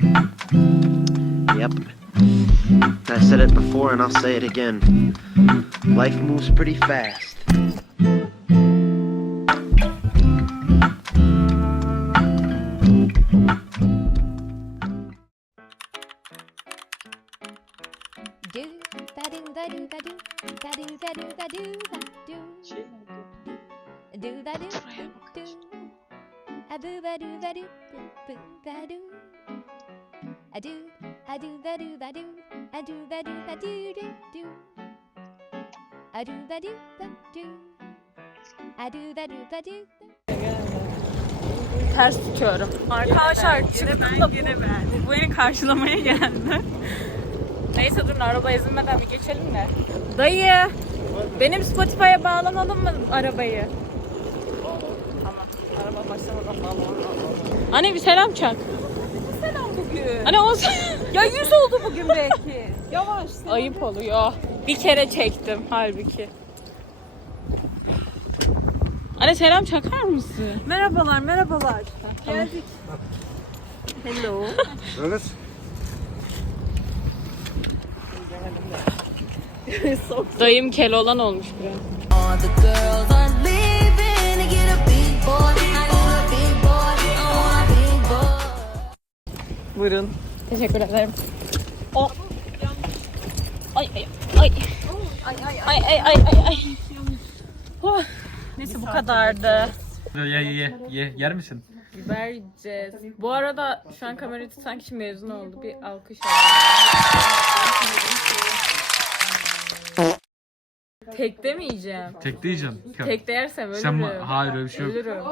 Yep. I said it before and I'll say it again. Life moves pretty fast. Ters tutuyorum. Arkadaşlar çıktım bu, bu beni karşılamaya geldi. Neyse durun araba ezilmeden bir geçelim de. Dayı benim Spotify'a bağlamadın mı arabayı? Tamam. Araba başlamadan bağlamam Anne bir selam çak. Selam bugün. Anne olsun. Ya yüz oldu bugün belki. Yavaş. Ayıp oluyor. Bir kere çektim halbuki. Anne selam çakar mısın? Merhabalar, merhabalar. Geldik. Hello. Dayım Keloğlan olmuş biraz. Buyurun. Teşekkür ederim. O. Ay ay ay. Ay ay ay ay ay ay. Oh. Neyse bu kadardı. Ye ye ye ye yer misin? Biber yiyeceğiz. Bu arada şu an kamerayı tutan kişi mezun oldu. Bir alkış Tekte mi yiyeceğim? Tekte yiyeceksin. Tekte yersem ölürüm. Sen ma- hayır öyle bir şey yok. Ölürüm.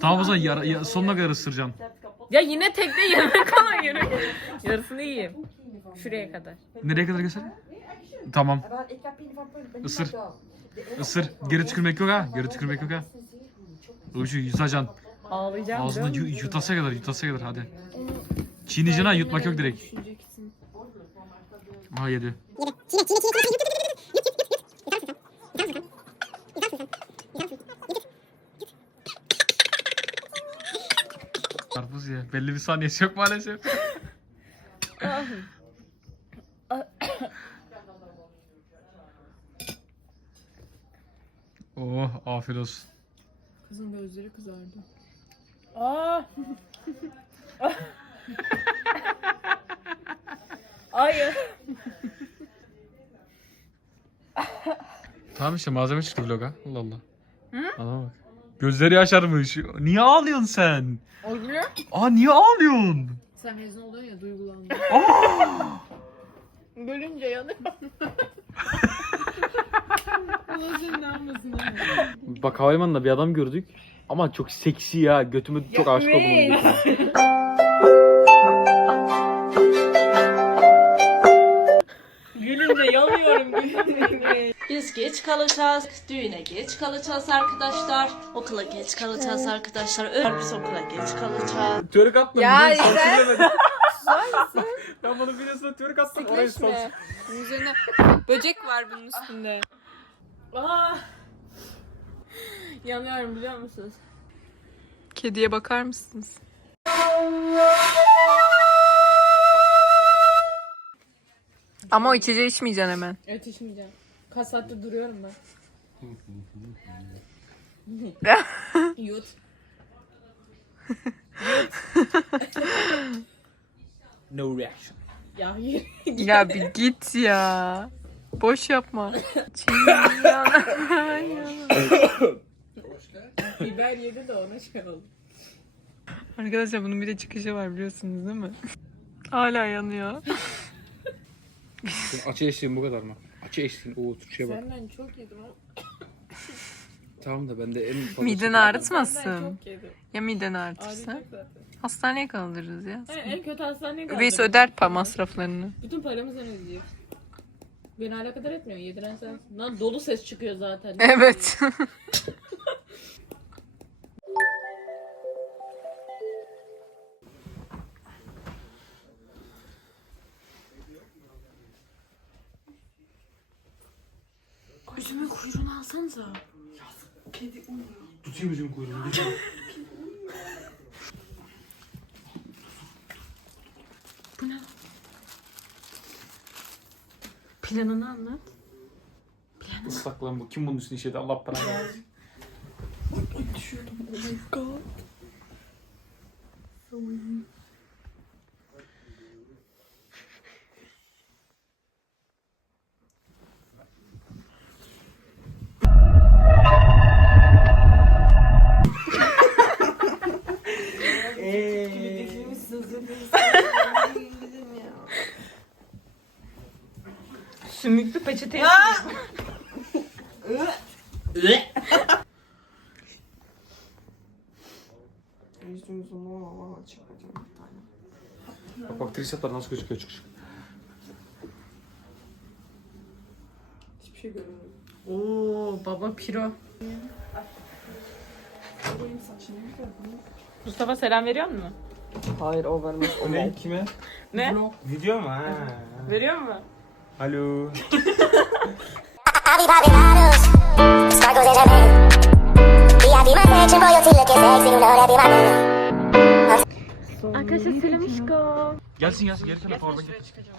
Tamam o zaman yara- ya- sonuna kadar ısıracaksın. Ya yine tekte yemek falan yarı. Yarısını yiyeyim. Şuraya kadar. Nereye kadar göster? Tamam. Isır. Isır. Geri tükürmek yok ha. Geri tükürmek yok ha. Şey yutacaksın. Ağlayacağım biliyor yu- yutası kadar yutası kadar hadi. Çiğneyeceksin ha yutmak yok direkt. Aha yedi. Karpuz ye. Belli bir saniyesi yok maalesef. Oh afiyet olsun. Kızın gözleri kızardı. Aa. Hayır. Tamam işte malzeme çıktı vloga. Allah Allah. Adama bak. Gözleri yaşarmış. Niye ağlıyorsun sen? O gülüyor. Aa niye ağlıyorsun? Sen mezun oldun ya duygulandın. Gülünce yanıyor. Bak havalimanında bir adam gördük. Ama çok seksi ya. Götümü çok aşık oldum. onun götüne. Gülünce yanıyorum gülünce. Biz geç kalacağız. Düğüne geç kalacağız arkadaşlar. Okula geç kalacağız arkadaşlar. Ö- Biz okula geç kalacağız. Törük attım. Ya biliyorum, sansürlemedim. ben bunu videosuna törük attım. Orayı Sikleşme. sansür. Bunun üzerine böcek var bunun üstünde. Aa. Yanıyorum biliyor musunuz? Kediye bakar mısınız? Ama o içeceği içmeyeceksin hemen. Evet içmeyeceğim. Kaç saattir duruyorum ben. Yut. No reaction. Ya yürü. ya bir git ya. Boş yapma. Biber yedi de ona şey oldu. Arkadaşlar bunun bir de çıkışı var biliyorsunuz değil mi? Hala yanıyor. Açı eşliğin bu kadar mı? Açı eşliğin. Oo Türkçe'ye bak. Senden çok yedim ama. Tamam da ben de en fazla... Miden Senden ağrıtmasın. çok yedim. Ya miden ağrıtırsa? Ağrıyacak zaten. Hastaneye kaldırırız ya. Hani en kötü hastaneye kaldım. Üveysi öder pa masraflarını. Bütün paramı sen ödeyeceksin. Beni alakadar etmiyor. Yediren sensin. Lan dolu ses çıkıyor zaten. Evet. Üzümün kuyruğunu alsanıza. Tutayım üzüm kuyruğunu. Planını anlat. Islak lan bu. Kim bunun üstüne işedi? Allah bana versin. Sümüklü Tricep nasıl gözüküyor çık çık. Oo baba piro. Mustafa selam veriyor mu? Hayır o vermez. O Ne? Kime? Ne? Video mu? Ha. Veriyor mu? Alo. Sparkles and champagne. VIP my section, royalty looking sexy, you know that be my. Arkadaşlar selam aşkım. Gelsin gelsin geri sana powerbank getir.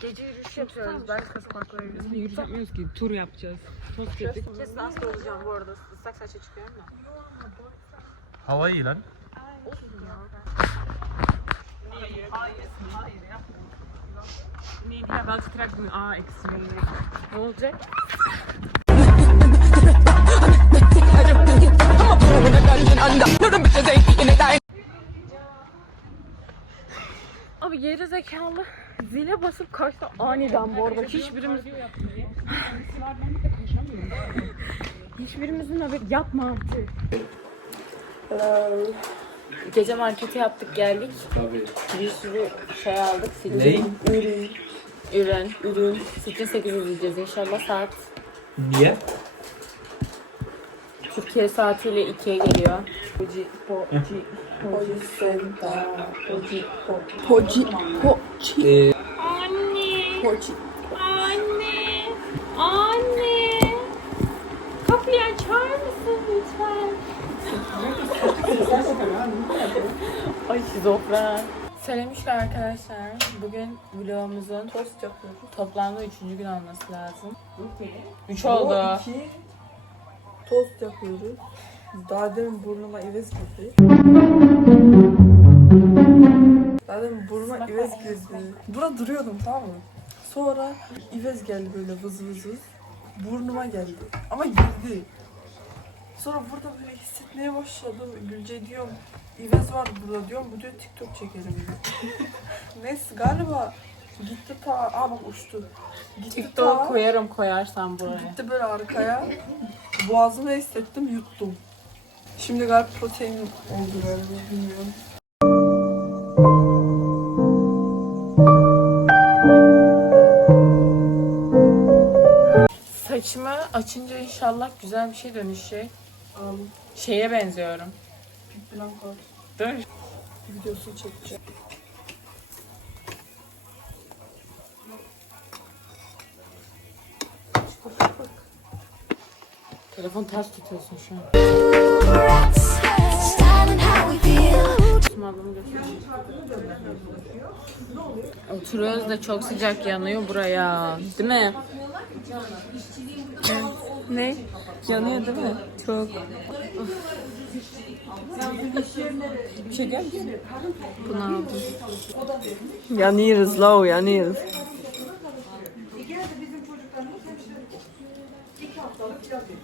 Gece yürüyüş yapıyoruz. Ben kız parkına yürüyoruz. Yürüyüş yapmıyoruz ki. Tur yapacağız. Tost yedik. Kesin hasta olacağım bu arada. Islak saçla çıkıyorum da. Hava iyi lan. Neydi ya? Ben titredim. Aa eksi. Ne olacak? Abi geri zekalı zile basıp kaçtı aniden bu arada hiçbirimiz Hiçbirimizin haberi yapma artık. Hello. Gece marketi yaptık geldik. Tabii. Bir sürü şey aldık. Sileceğim. Ürün. Ürün. Ürün. Sitrin 800 yiyeceğiz inşallah saat. Niye? Türkiye saatiyle 2'ye geliyor. Poci, poci, poci, poci, Ee, poci. Anne. Anne. Kapıyı açar mısın lütfen? Ay şizofren. Söylemişler arkadaşlar. Bugün vlogumuzun Tost yapıyoruz. toplamda üçüncü gün olması lazım. Üç oldu. İki tost yapıyoruz. Daha demin burnuma ivez girdi. Daha demin burnuma ivez girdi. Burada duruyordum tamam mı? Sonra ivez geldi böyle vız vız vız. Burnuma geldi. Ama girdi. Sonra burada böyle hissetmeye başladım. Gülce diyorum. İvez var burada diyorum. Bu diyor TikTok çekelim diyor. Neyse galiba gitti ta. Aa bak uçtu. Gitti TikTok ta- koyarım koyarsan buraya. Gitti böyle arkaya. Boğazımı hissettim yuttum. Şimdi galiba protein oldu galiba bilmiyorum. Saçımı açınca inşallah güzel bir şey dönüşecek. Şeye benziyorum. Blanco Değil mi? videosunu çekeceğim. Telefon ters tutuyorsun şu an. Oturuyoruz da çok sıcak yanıyor buraya. Değil mi? ne? Yanıyor değil mi? Çok. Şeker mi? Aldım. Yanıyoruz la yanıyoruz. An olmaz.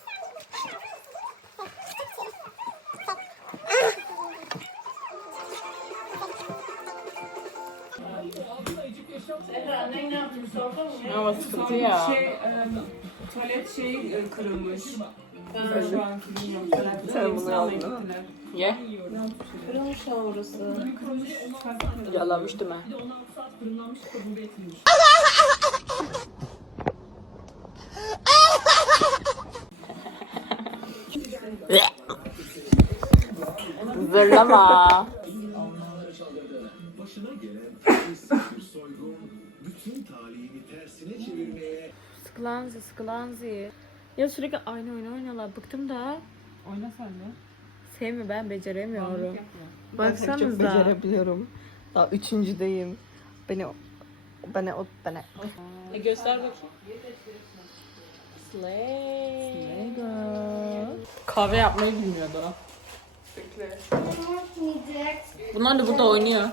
Ama sıkıntı ya. Tuvalet şey e, kırılmış. Şu an bilmiyorum. Sen bunu aldın. Ye. Kırılmış ya orası. Yalamış değil mi? Fırınlanmış kabul etmiş. Zırlama. Sklanzi. Ya sürekli aynı oyunu oynuyorlar. Bıktım da. Oyna sen de. Sevmi ben beceremiyorum. Çok Baksanıza. becerebiliyorum. Daha üçüncüdeyim. Beni bana o bana. E göster bakayım. Slay. Kahve yapmayı bilmiyordu o. Bunlar da burada oynuyor.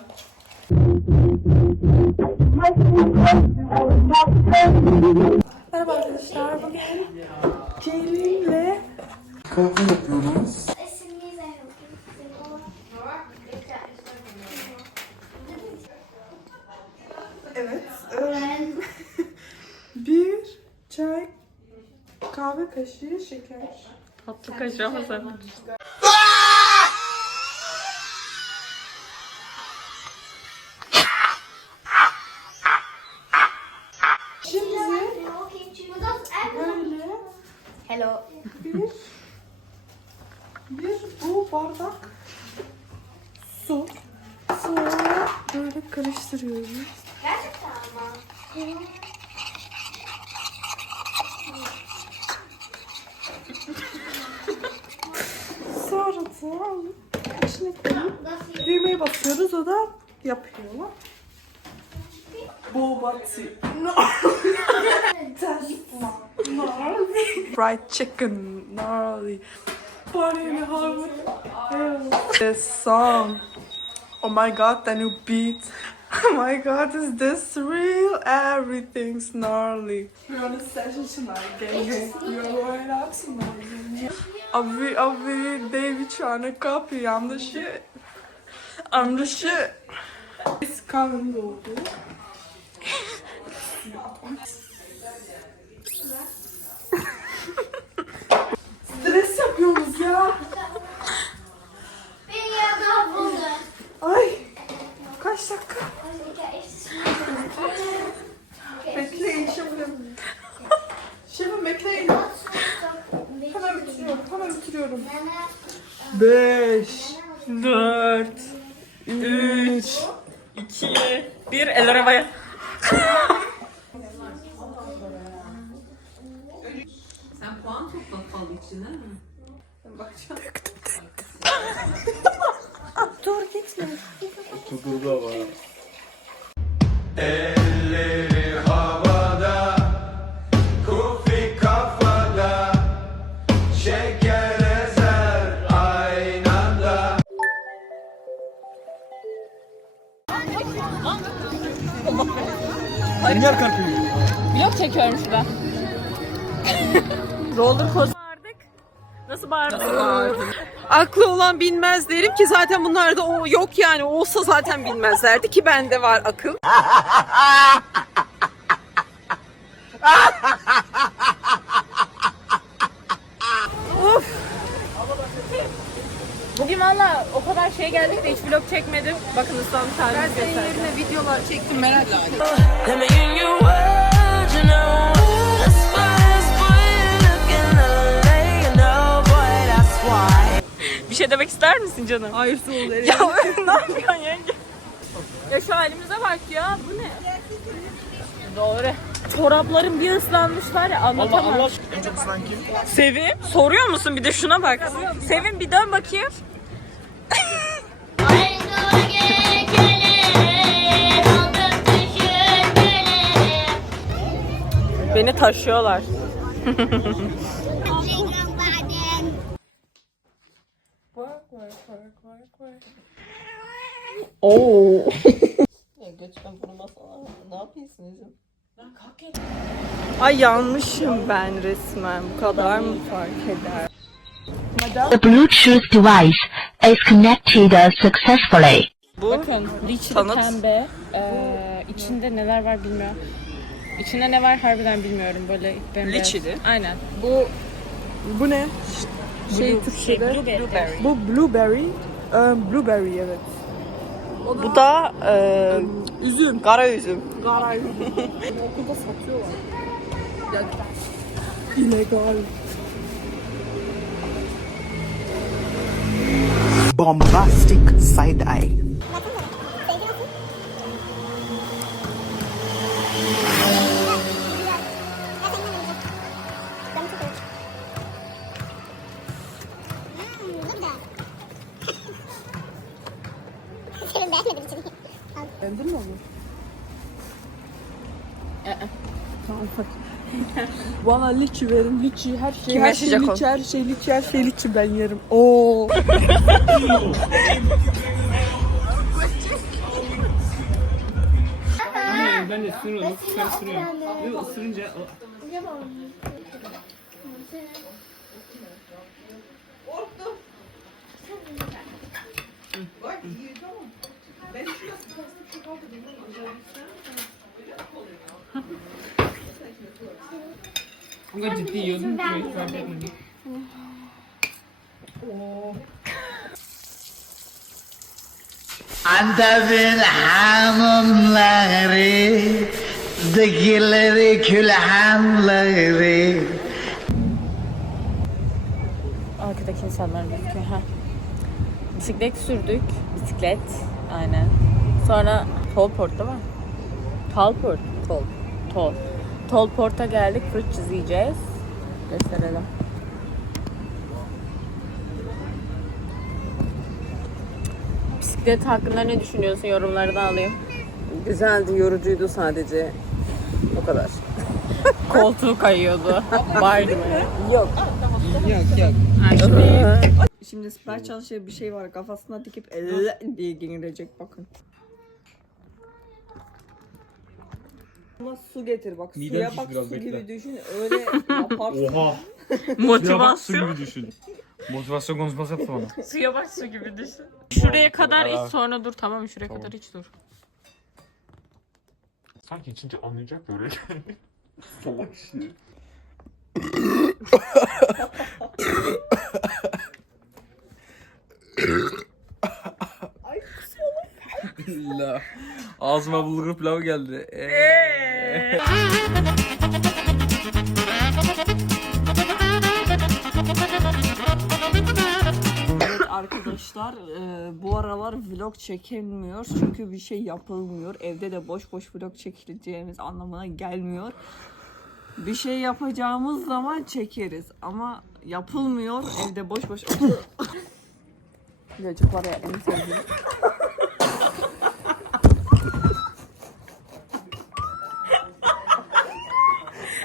Merhaba arkadaşlar. Bugün Kerim'le Evet. eee, bir çay kahve kaşığı şeker. Tatlı kaçırama sen. Şimdi böyle Hello. bir bir bu bardak su. Sonra böyle karıştırıyoruz. Gerçekten ama. Sonra da alıp içine koyup düğmeye basıyoruz o da yapıyor. Bobatı. No. Fried chicken. Gnarly. Party in the Hollywood. This song. Oh my god, the new beat. Oh my god, is this real? Everything's gnarly. We're on a session tonight, gang. You're going out tonight. Abi, abi, they be trying to copy. I'm the shit. I'm the shit. It's coming oldu. Vlog çekiyorum şurada. Roller coaster bağırdık. Nasıl bağırdık? Aklı olan bilmez derim ki zaten bunlarda o yok yani olsa zaten bilmezlerdi ki bende var akıl. Bugün valla o kadar şey geldik de hiç vlog çekmedim. Bakın ıslanmış halimiz Senin yeter. yerine videolar çektim merak why. Bir şey demek ister misin canım? Hayır soğul Ya ne yapıyorsun yenge? Ya şu halimize bak ya. Bu ne? Doğru. Çoraplarım bir ıslanmış var ya anlatamam. Allah aşkına en çok ıslan kim? Sevim soruyor musun bir de şuna bak. Sevim bir dön bakayım. Beni taşıyorlar. Oo. Ya. Ne yapıyorsunuz? Ay yanmışım ben resmen. Bu kadar mı fark eder? The Bluetooth device is connected successfully. Bu Bakın liçili Tanıt. pembe. Ee, içinde neler var bilmiyorum. İçinde ne var harbiden bilmiyorum böyle bembeyaz. Liçili. Aynen. Bu Bu ne? şey Blue- Türkçe blueberry. Bu blueberry. Ee, blueberry evet. bu da e, Üzüm. kara üzüm. Garay. Okulda satıyorlar. Ya, illegal. bombastic side eye. Bana liçi verin, liçi, her şey, Kim her şey yaşayacak liçi, her şey liçi, her şey liçi ben yerim. Oo. Ben de ısırıyorum. Sen ısırıyorum. Yok ısırınca kadar ciddi yiyordun ki hiç fark etmedim. Antep'in hanımları, dikileri külhanları. Arkadaki insanlar gözüküyor. Ha. Bisiklet sürdük. Bisiklet. Aynen. Sonra Tolport değil mi? Talport. Tol. Tol. Tolport'a geldik. Cheese yiyeceğiz. Gösterelim. Bisiklet hakkında ne düşünüyorsun? Yorumlarını alayım. Güzeldi, yorucuydu sadece. O kadar. Koltuğu kayıyordu. Vardı mı? Yok. Yok yok. Şimdi siper çalışıyor bir şey var kafasına dikip elle diye girecek bakın. Ama su getir bak. Midem Suya bak biraz, su bekle. gibi düşün. Öyle yaparsın. Oha. Motivasyon. gibi düşün. Motivasyon konuşması yaptı bana. Suya bak su gibi düşün. Şuraya kadar iç sonra dur tamam? Şuraya Tamam. kadar iç dur. Sanki içince anlayacak böyle. Salak şey. Ağzıma bulgur pilav geldi. Arkadaşlar e, bu aralar vlog çekilmiyor çünkü bir şey yapılmıyor. Evde de boş boş vlog çekileceğimiz anlamına gelmiyor. Bir şey yapacağımız zaman çekeriz ama yapılmıyor. Evde boş boş Çocuk var ya en sevdiğim.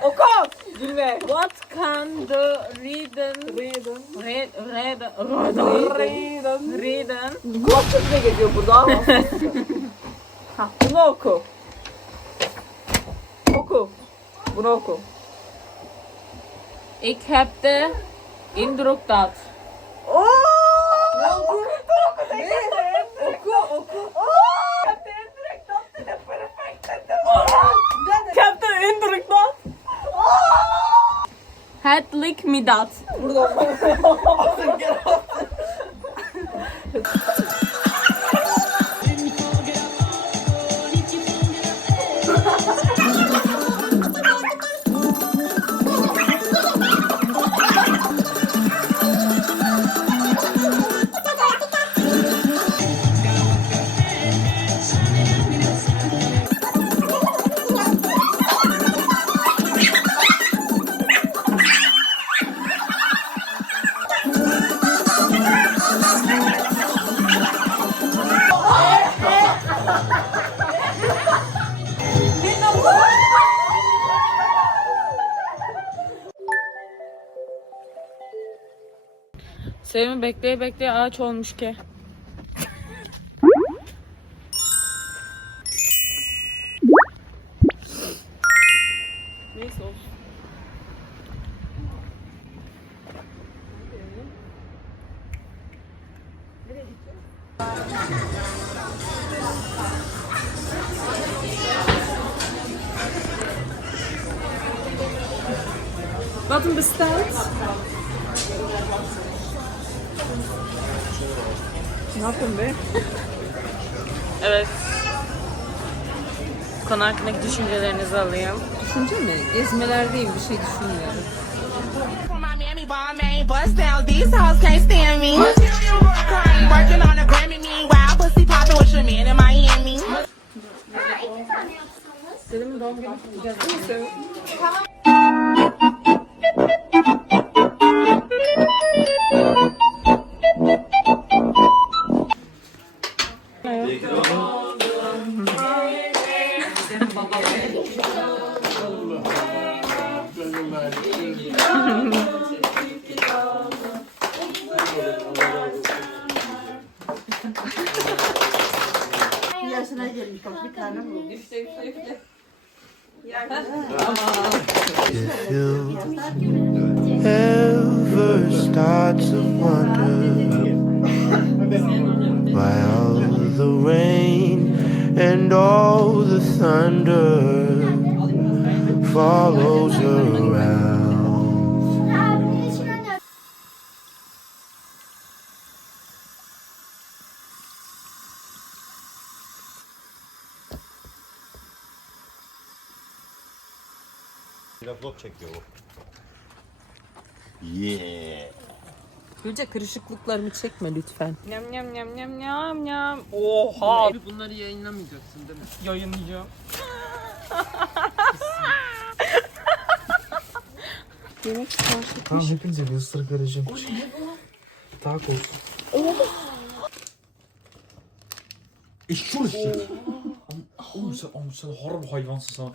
Oku! Gülme. What can the reason Reading. read read reason Kulaklık ne geziyor burada ha, bunu oku. Oku. Bunu oku. Ik heb de indruk dat Oo! Oku. Oku, oku. Ik heb de indruk dat het lijkt me dat Sevimi bekleye bekleye ağaç olmuş ki. düşüncelerinizi alayım. Düşünce mi? Gezmelerdeyim bir şey düşünmüyorum. Dedim doğum günü. Follows around. Vlog çekiyor bu. Yeah. Gülce kırışıklıklarımı çekme lütfen. Nyam nyam nyam nyam nyam nyam. Oha. Bunları yayınlamayacaksın değil mi? Yayınlayacağım. Tamam hepinize bir ısırık vereceğim. O ne bu? Tak olsun. Eşşol eşek. Oğlum sen, oğlum sen harbi hayvansın sana.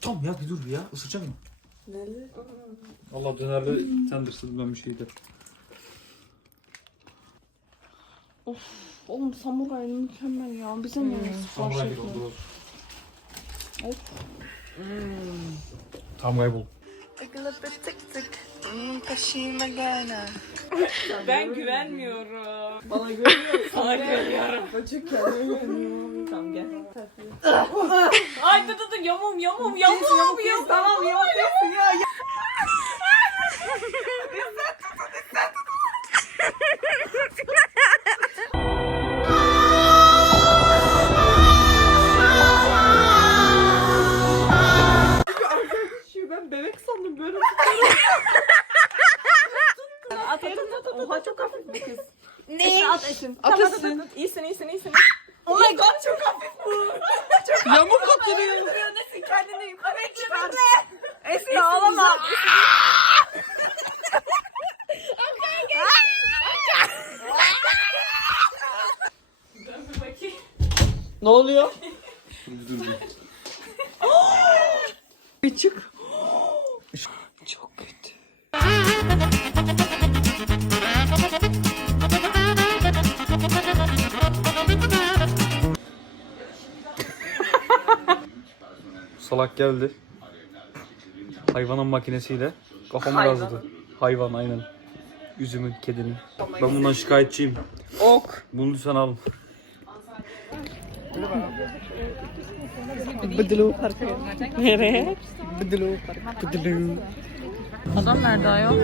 Tam ya bir dur bir ya. Isıracak mı? Neli? Allah dönerli tendirsin ben bir şeyde. Oğlum samuray mükemmel ya. Bize ne sipariş Samuray bir etmiyor. olur olsun. Tam kaybol. Ben güvenmiyorum. Bana görüyor Sana güveniyorum. Bacık kendine. Tamam gel. Ay dur dur dur yamum yamum yamum yamum. Tamam ya. ya. Arkadaşım ben bebek sandım böyle. At at at at. Oha çok hafif bu kız. Ne? At Esin. At at. İyisin iyisin iyisin. Oh my god çok hafif bu. Yamuk oturuyor. Esin kendini yukarı çıkar. Esin ağlama. Geldi. Hayvanın makinesiyle kafamı razladı. Hayvan aynen. Üzümün, kedinin. Ben bundan şikayetçiyim. Ok. Bunu lütfen alın. Bıdılı parkı. Nereye? Bıdılı parkı. Bıdılı. Adam nerede ayol?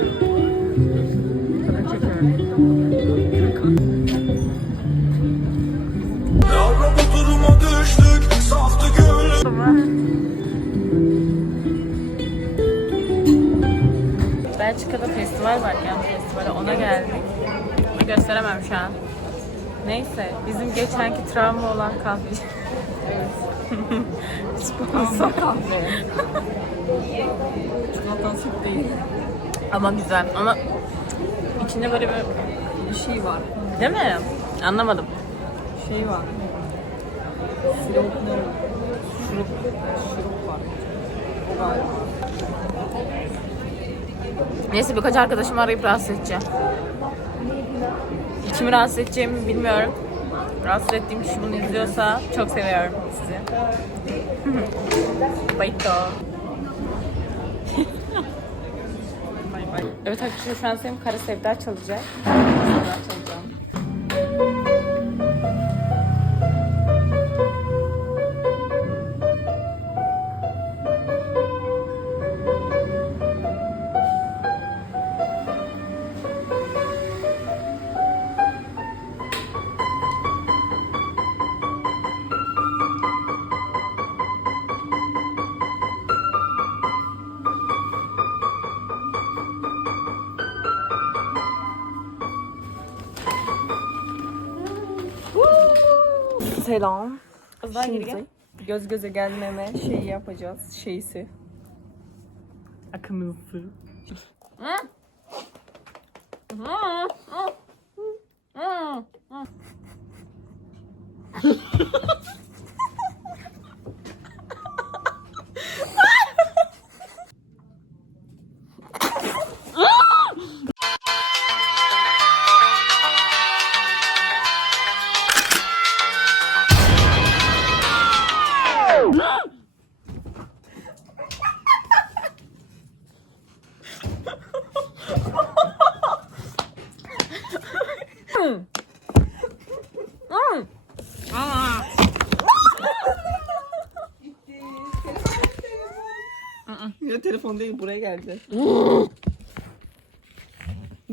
Festival var yani festivale ona geldik. Bunu gösteremem şu an. Neyse bizim geçenki travma olan kahve. Sponsor kahve. Çikolatan süt değil. Ama güzel ama içinde böyle bir Bir şey var. değil mi? Anlamadım. Şey var. Sirup ne? Şurup. Şurup var. O galiba. Neyse birkaç arkadaşımı arayıp rahatsız edeceğim. Kimi rahatsız edeceğimi bilmiyorum. Rahatsız ettiğim kişi bunu izliyorsa çok seviyorum sizi. Bayito. Bay bay. Evet arkadaşlar şu an senin Kara Sevda çalacak. Sevda çalacağım. Gel. Göz göze gelmeme şeyi yapacağız. Şeysi. Akımızı. Ya geldi.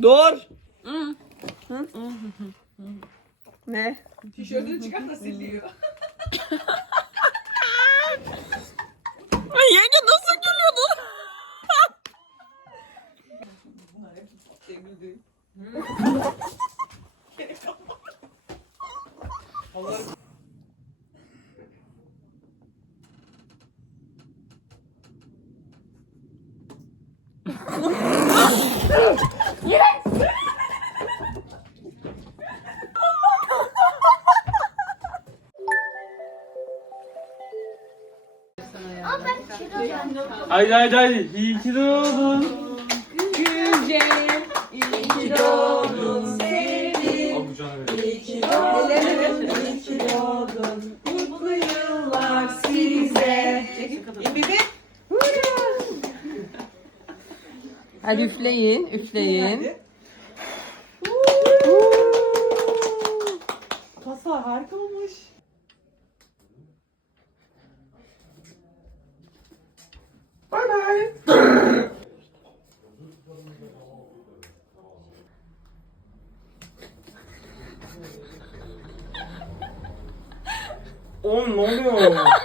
Dur. ne? Tişörtünü çıkar da siliyor. Haydi haydi haydi. İyi ki doğdun. Gülce, iyi ki doğdun sevdim. Al kucağına ver. İyi ki doğdun, iyi ki doğdun. Mutlu yıllar size. Hadi üfleyin, üfleyin. Pasta harika olmuş. Oğlum ne oluyor?